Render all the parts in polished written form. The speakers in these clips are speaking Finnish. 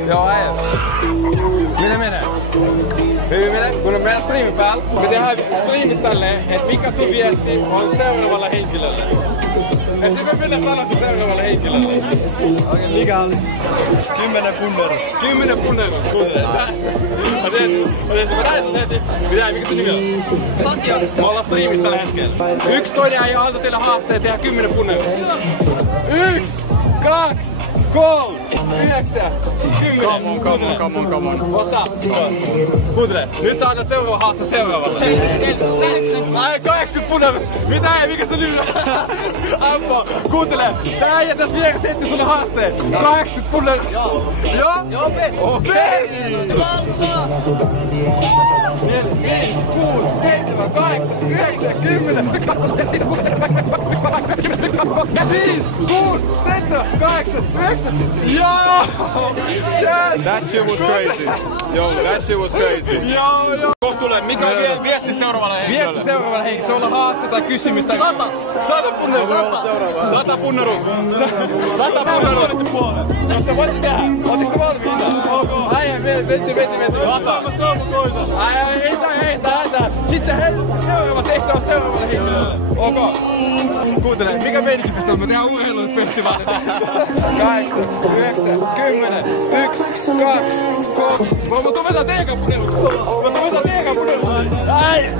Joo, äijä. Miten menee? Hyvin menee. Kun on meidän striimi päällä, me tehdään striimistä tälleen, että mikä sun viesti on seuraavalle henkilölle. Et se me mennä sanoa se seuraavalle henkilölle. Okei, mikä olisi? 10 punnerus. 10 punnerus. Mä teen se, mä näin sun heti. Mikä sun nimi on? Fatjo. Me ollaan striimistä tällä hetkellä. Yksi toinen äijä antoi teille haasteen tehdä 10 punnerus. 1, 2, 3, 9, 10. Come on. Osa. Kuuntele. Nyt sä annat seuraava haasteen seuraavalle. Ai 80 punnerusta. Mitä ei? Mikä se nimi on? Ammo. Kuuntele. Tää äijä tässä vieressä heitti sulle haasteen. 80 punnerusta. Joo? Joo, Pet. Okei. 4, 5, 6, 7, 8, 9, 10. 5, 6, 7, 8, 9. Joo! That shit was crazy. Yo, that shit was crazy. Joo. Kohtuulle, mikä on viesti seuraavalle henkilölle? Viesti seuraavalle henkilölle. Se on haaste tai kysymys tai... 100. 100 punnerus. 100 punnerus. 100 punnerus. Mutta voitte tehdä. Ootteko te valmiita? Ok. Äijä, veti. 100. Äijä, ei. Sitten seuraava tehtävä on seuraavalle henkilölle. Ok. Kuuntele, mikä meininki me tehdään urheilufestivaalit. 8, 9, 10, 1, 2, 3. Mä tuvetaan teekan punneruksen. Ai!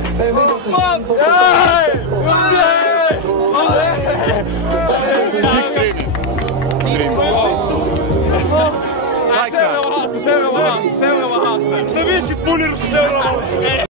Seuraava haaste. 150 punnerusta seuraavalle.